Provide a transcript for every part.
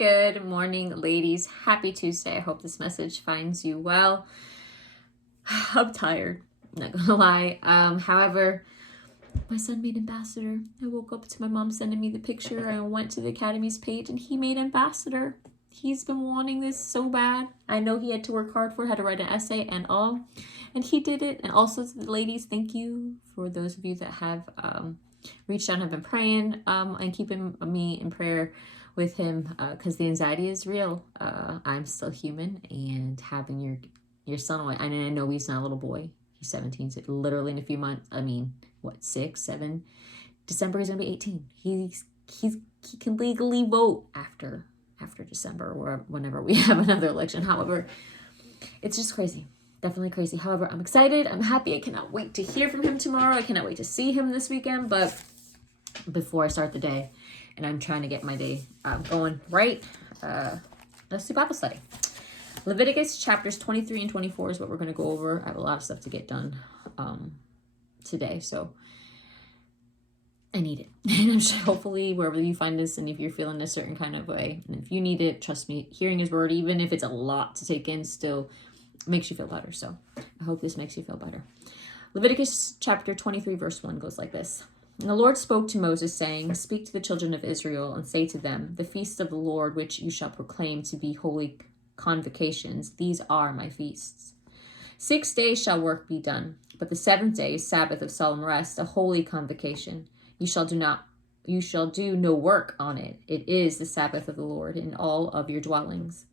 Good morning, ladies. Happy Tuesday. I hope this message finds you well. I'm tired, not gonna lie. However, my son made ambassador. I woke up to my mom sending me the picture. I went to the Academy's page and he made ambassador. He's been wanting this so bad. I know he had to work hard for it, had to write an essay and all. And he did it. And also to the ladies, thank you for those of you that have reached out and have been praying and keeping me in prayer with him, because the anxiety is real. I'm still human, and having your son away, and I know he's not a little boy. He's 17, so literally in a few months, 6, 7, December he's gonna be 18. He can legally vote after December or whenever we have another election. However, it's just crazy. Definitely crazy. However, I'm excited. I'm happy. I cannot wait to hear from him tomorrow. I cannot wait to see him this weekend. But before I start the day, and I'm trying to get my day going right, let's do Bible study. Leviticus chapters 23 and 24 is what we're going to go over. I have a lot of stuff to get done today, so I need it. And I'm sure hopefully wherever you find this, and if you're feeling a certain kind of way, and if you need it, trust me, hearing his word, even if it's a lot to take in, still makes you feel better. So I hope this makes you feel better. Leviticus chapter 23 verse 1 goes like this. And the Lord spoke to Moses, saying, Speak to the children of Israel, and say to them, The feast of the Lord, which you shall proclaim to be holy convocations, these are my feasts. 6 days shall work be done, but the 7th day is Sabbath of solemn rest, a holy convocation. You shall do no work on it. It is the Sabbath of the Lord in all of your dwellings.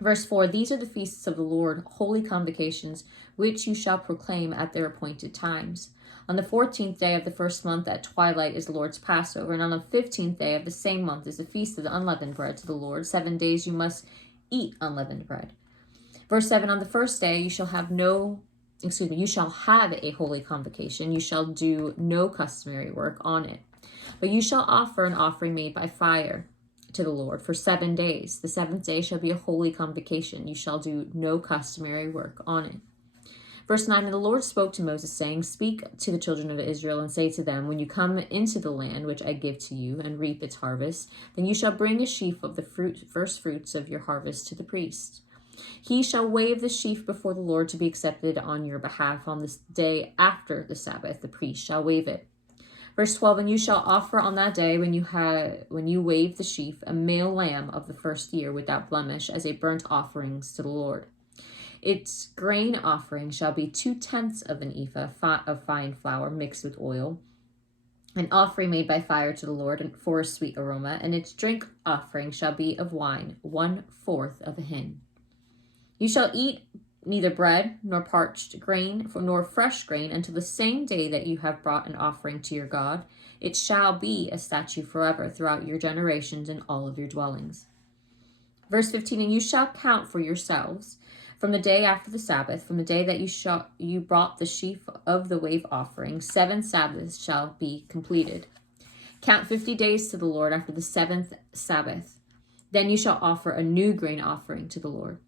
Verse 4, These are the feasts of the Lord, holy convocations, which you shall proclaim at their appointed times. On the 14th day of the first month at twilight is the Lord's Passover, and on the 15th day of the same month is the Feast of the Unleavened Bread to the Lord. 7 days you must eat unleavened bread. Verse 7, On the first day you shall have a holy convocation. You shall do no customary work on it. But you shall offer an offering made by fire to the Lord for 7 days. The 7th day shall be a holy convocation. You shall do no customary work on it. Verse 9, And the Lord spoke to Moses, saying, Speak to the children of Israel, and say to them, When you come into the land which I give to you, and reap its harvest, then you shall bring a sheaf of the first fruits of your harvest to the priest. He shall wave the sheaf before the Lord to be accepted on your behalf on this day after the Sabbath. The priest shall wave it. Verse 12, And you shall offer on that day, when you wave the sheaf, a male lamb of the first year without blemish, as a burnt offerings to the Lord. Its grain offering shall be 2/10 of an ephah of fine flour mixed with oil, an offering made by fire to the Lord for a sweet aroma, and its drink offering shall be of wine, 1/4 of a hin. You shall eat neither bread, nor parched grain, nor fresh grain, until the same day that you have brought an offering to your God. It shall be a statute forever throughout your generations in all of your dwellings. Verse 15, And you shall count for yourselves from the day after the Sabbath, from the day that you brought the sheaf of the wave offering, 7 Sabbaths shall be completed. Count 50 days to the Lord after the 7th Sabbath. Then you shall offer a new grain offering to the Lord.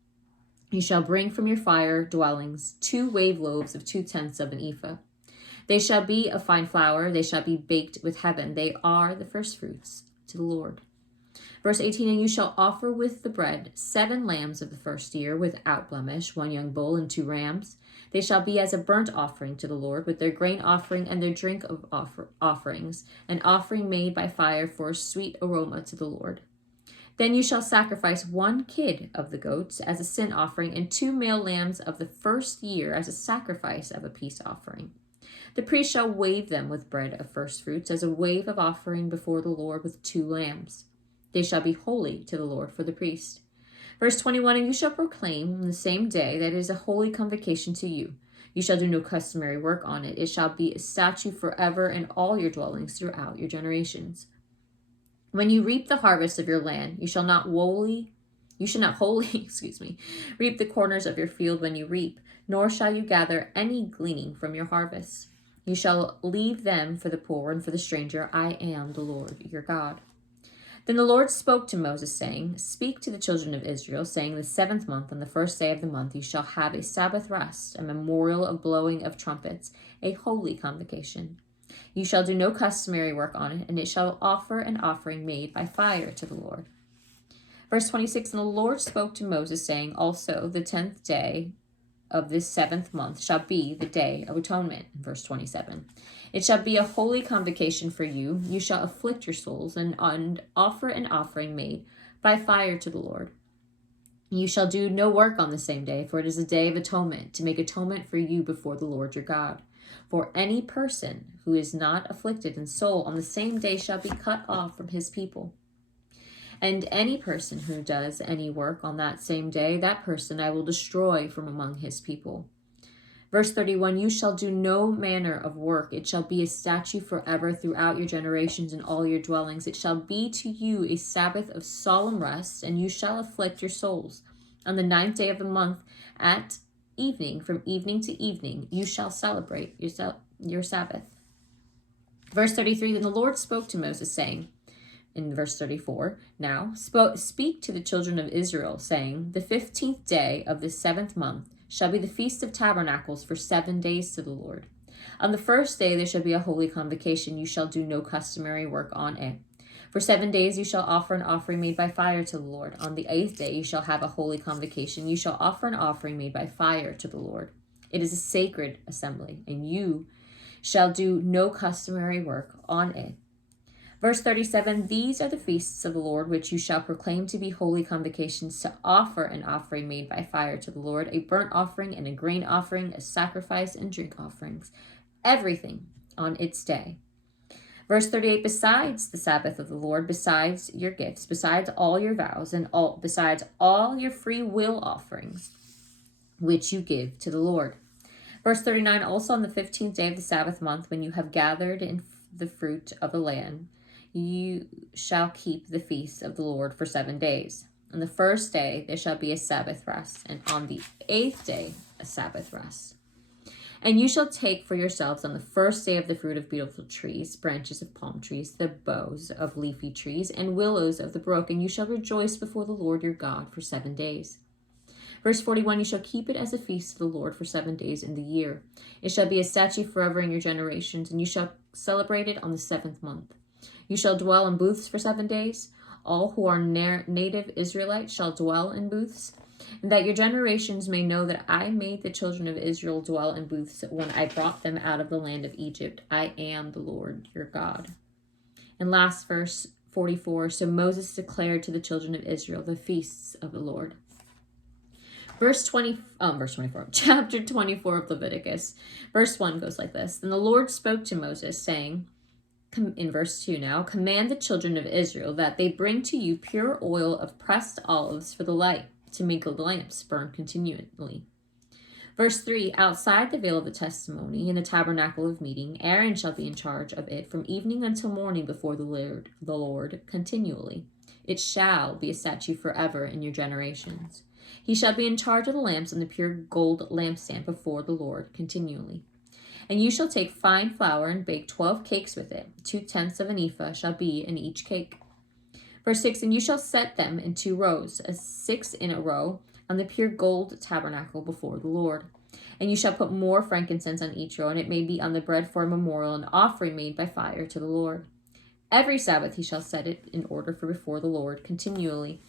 You shall bring from your fire dwellings 2 wave loaves of 2/10 of an ephah. They shall be of fine flour. They shall be baked with heaven. They are the firstfruits to the Lord. Verse 18, And you shall offer with the bread 7 lambs of the first year without blemish, 1 young bull and 2 rams. They shall be as a burnt offering to the Lord, with their grain offering and their drink of offerings, an offering made by fire for a sweet aroma to the Lord. Then you shall sacrifice 1 kid of the goats as a sin offering, and 2 male lambs of the first year as a sacrifice of a peace offering. The priest shall wave them with bread of firstfruits as a wave of offering before the Lord with 2 lambs. They shall be holy to the Lord for the priest. Verse 21, And you shall proclaim on the same day that it is a holy convocation to you. You shall do no customary work on it. It shall be a statute forever in all your dwellings throughout your generations. When you reap the harvest of your land, you shall not wholly reap the corners of your field when you reap, nor shall you gather any gleaning from your harvest. You shall leave them for the poor and for the stranger. I am the Lord your God. Then the Lord spoke to Moses, saying, Speak to the children of Israel, saying, The 7th month, on the first day of the month, you shall have a Sabbath rest, a memorial of blowing of trumpets, a holy convocation. You shall do no customary work on it, and it shall offer an offering made by fire to the Lord. Verse 26, and the Lord spoke to Moses, saying, also the 10th day of this 7th month shall be the day of atonement. Verse 27, it shall be a holy convocation for you. You shall afflict your souls and offer an offering made by fire to the Lord. You shall do no work on the same day, for it is a day of atonement, to make atonement for you before the Lord your God. For any person who is not afflicted in soul on the same day shall be cut off from his people. And any person who does any work on that same day, that person I will destroy from among his people. Verse 31, you shall do no manner of work. It shall be a statute forever throughout your generations in all your dwellings. It shall be to you a Sabbath of solemn rest, and you shall afflict your souls. On the 9th day of the month at evening, from evening to evening, you shall celebrate your Sabbath. Verse 33, then the Lord spoke to Moses, saying, in verse 34, now speak to the children of Israel, saying, the 15th day of the 7th month shall be the Feast of Tabernacles for 7 days to the Lord. On the first day there shall be a holy convocation. You shall do no customary work on it. For 7 days you shall offer an offering made by fire to the Lord. On the 8th day you shall have a holy convocation. You shall offer an offering made by fire to the Lord. It is a sacred assembly, and you shall do no customary work on it. Verse 37, these are the feasts of the Lord, which you shall proclaim to be holy convocations, to offer an offering made by fire to the Lord, a burnt offering and a grain offering, a sacrifice and drink offerings, everything on its day. Verse 38, besides the Sabbath of the Lord, besides your gifts, besides all your vows, and besides all your free will offerings, which you give to the Lord. Verse 39, also on the 15th day of the Sabbath month, when you have gathered in the fruit of the land, you shall keep the feast of the Lord for 7 days. On the first day there shall be a Sabbath rest, and on the 8th day a Sabbath rest. And you shall take for yourselves on the first day of the fruit of beautiful trees, branches of palm trees, the boughs of leafy trees, and willows of the brook, and you shall rejoice before the Lord your God for 7 days. Verse 41, you shall keep it as a feast to the Lord for 7 days in the year. It shall be a statute forever in your generations, and you shall celebrate it on the 7th month. You shall dwell in booths for 7 days. All who are native Israelites shall dwell in booths, and that your generations may know that I made the children of Israel dwell in booths when I brought them out of the land of Egypt. I am the Lord your God. And last verse 44, so Moses declared to the children of Israel the feasts of the Lord. Verse 24, chapter 24 of Leviticus. Verse 1 goes like this. Then the Lord spoke to Moses, saying, in verse 2 now, command the children of Israel that they bring to you pure oil of pressed olives for the light, to make the lamps burn continually. Verse 3, outside the veil of the testimony in the tabernacle of meeting, Aaron shall be in charge of it from evening until morning before the Lord continually. It shall be a statute forever in your generations. He shall be in charge of the lamps and the pure gold lampstand before the Lord continually. And you shall take fine flour and bake 12 cakes with it. 2/10 of an ephah shall be in each cake. Verse 6, and you shall set them in 2 rows, 6 in a row, on the pure gold tabernacle before the Lord. And you shall put more frankincense on each row, and it may be on the bread for a memorial, an offering made by fire to the Lord. Every Sabbath he shall set it in order for before the Lord continually,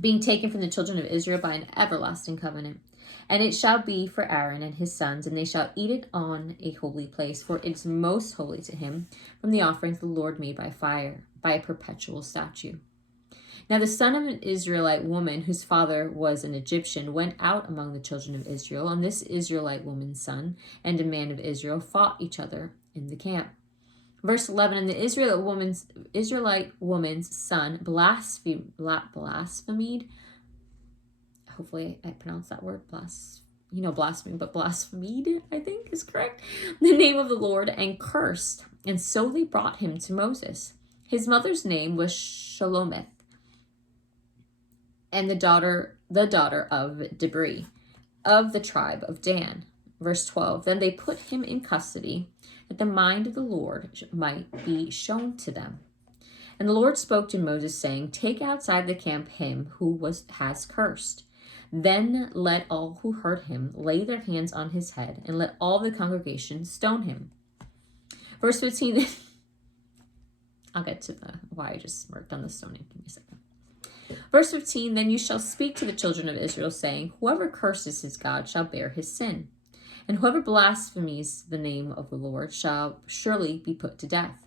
being taken from the children of Israel by an everlasting covenant. And it shall be for Aaron and his sons, and they shall eat it on a holy place, for it is most holy to him, from the offerings the Lord made by fire, by a perpetual statute. Now the son of an Israelite woman, whose father was an Egyptian, went out among the children of Israel, and this Israelite woman's son and a man of Israel fought each other in the camp. Verse 11, and the Israelite woman's son blasphemed, hopefully I pronounced that word, blasphemy, but blasphemed, I think is correct, the name of the Lord, and cursed, and so they brought him to Moses. His mother's name was Shalomith, and the daughter of Debri, of the tribe of Dan. Verse 12, then they put him in custody, that the mind of the Lord might be shown to them. And the Lord spoke to Moses, saying, take outside the camp him who has cursed. Then let all who heard him lay their hands on his head, and let all the congregation stone him. Verse 15, I'll get to why I just worked on the stoning. Give me a second. Verse 15, then you shall speak to the children of Israel, saying, whoever curses his God shall bear his sin. And whoever blasphemes the name of the Lord shall surely be put to death.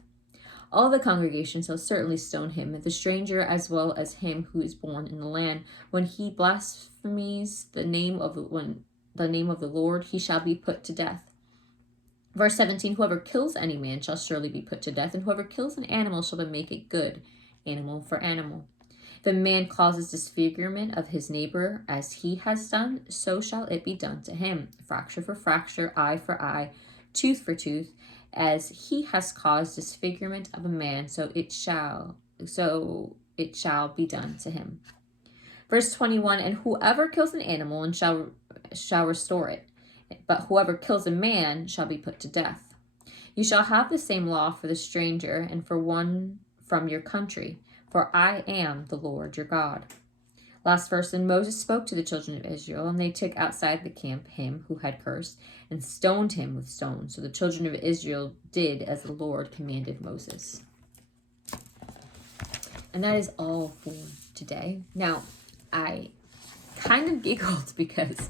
All the congregation shall certainly stone him, the stranger as well as him who is born in the land. When he blasphemes the name of the Lord, he shall be put to death. Verse 17, whoever kills any man shall surely be put to death, and whoever kills an animal shall make it good, animal for animal. If a man causes disfigurement of his neighbor as he has done, so shall it be done to him. Fracture for fracture, eye for eye, tooth for tooth. As he has caused disfigurement of a man, so it shall be done to him. Verse 21, and whoever kills an animal and shall restore it, but whoever kills a man shall be put to death. You shall have the same law for the stranger and for one from your country, for I am the Lord your God. Last verse, and Moses spoke to the children of Israel, and they took outside the camp him who had cursed, and stoned him with stones. So the children of Israel did as the Lord commanded Moses. And that is all for today. Now, I kind of giggled because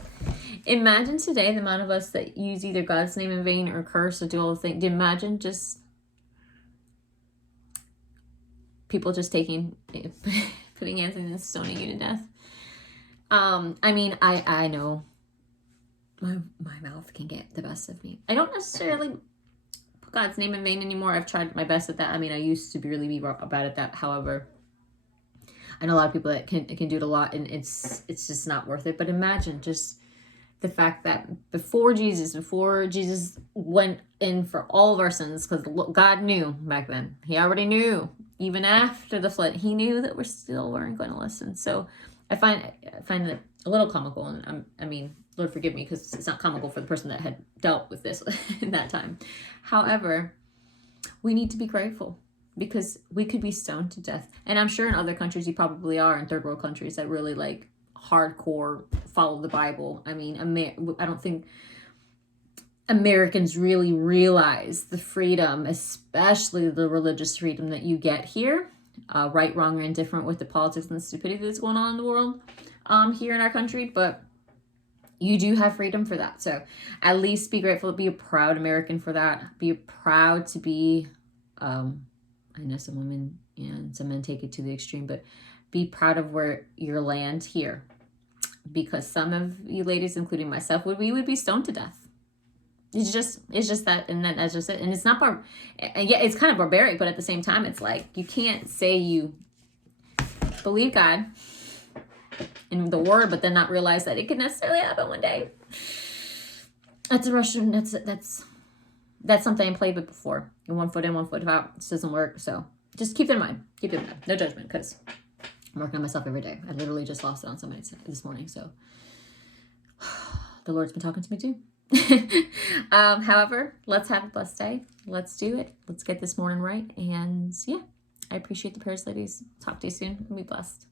imagine today the amount of us that use either God's name in vain or curse or do all the things. Imagine just people just putting hands in and stoning you to death. I mean, I know my mouth can get the best of me. I don't necessarily put God's name in vain anymore. I've tried my best at that. I mean, I used to really be bad at that. However, I know a lot of people that can do it a lot, and it's just not worth it. But imagine just the fact that before Jesus went in for all of our sins, because God knew back then. He already knew. Even after the flood, he knew that we weren't going to listen. So I find it a little comical, and I mean, Lord forgive me, because it's not comical for the person that had dealt with this in that time. However, we need to be grateful, because we could be stoned to death. And I'm sure in other countries you probably are, in third world countries that really like hardcore follow the Bible. I mean, I don't think Americans really realize the freedom, especially the religious freedom that you get here. Right, wrong, or indifferent with the politics and the stupidity that's going on in the world here in our country. But you do have freedom for that. So at least be grateful, be a proud American for that. Be proud to be, I know some women and some men take it to the extreme, but be proud of where your land here. Because some of you ladies, including myself, we would be stoned to death. It's just that, and then that's just it. And it's not yeah, it's kind of barbaric, but at the same time, it's like you can't say you believe God in the word, but then not realize that it could necessarily happen one day. That's a Russian. That's something I played with before. In 1 foot in, 1 foot out. This doesn't work. So just keep that in mind. Keep it in mind. No judgment, because I'm working on myself every day. I literally just lost it on somebody this morning. So the Lord's been talking to me too. However, let's have a blessed day. Let's do it. Let's get this morning right. And yeah, I appreciate the prayers, ladies. Talk to you soon and be blessed.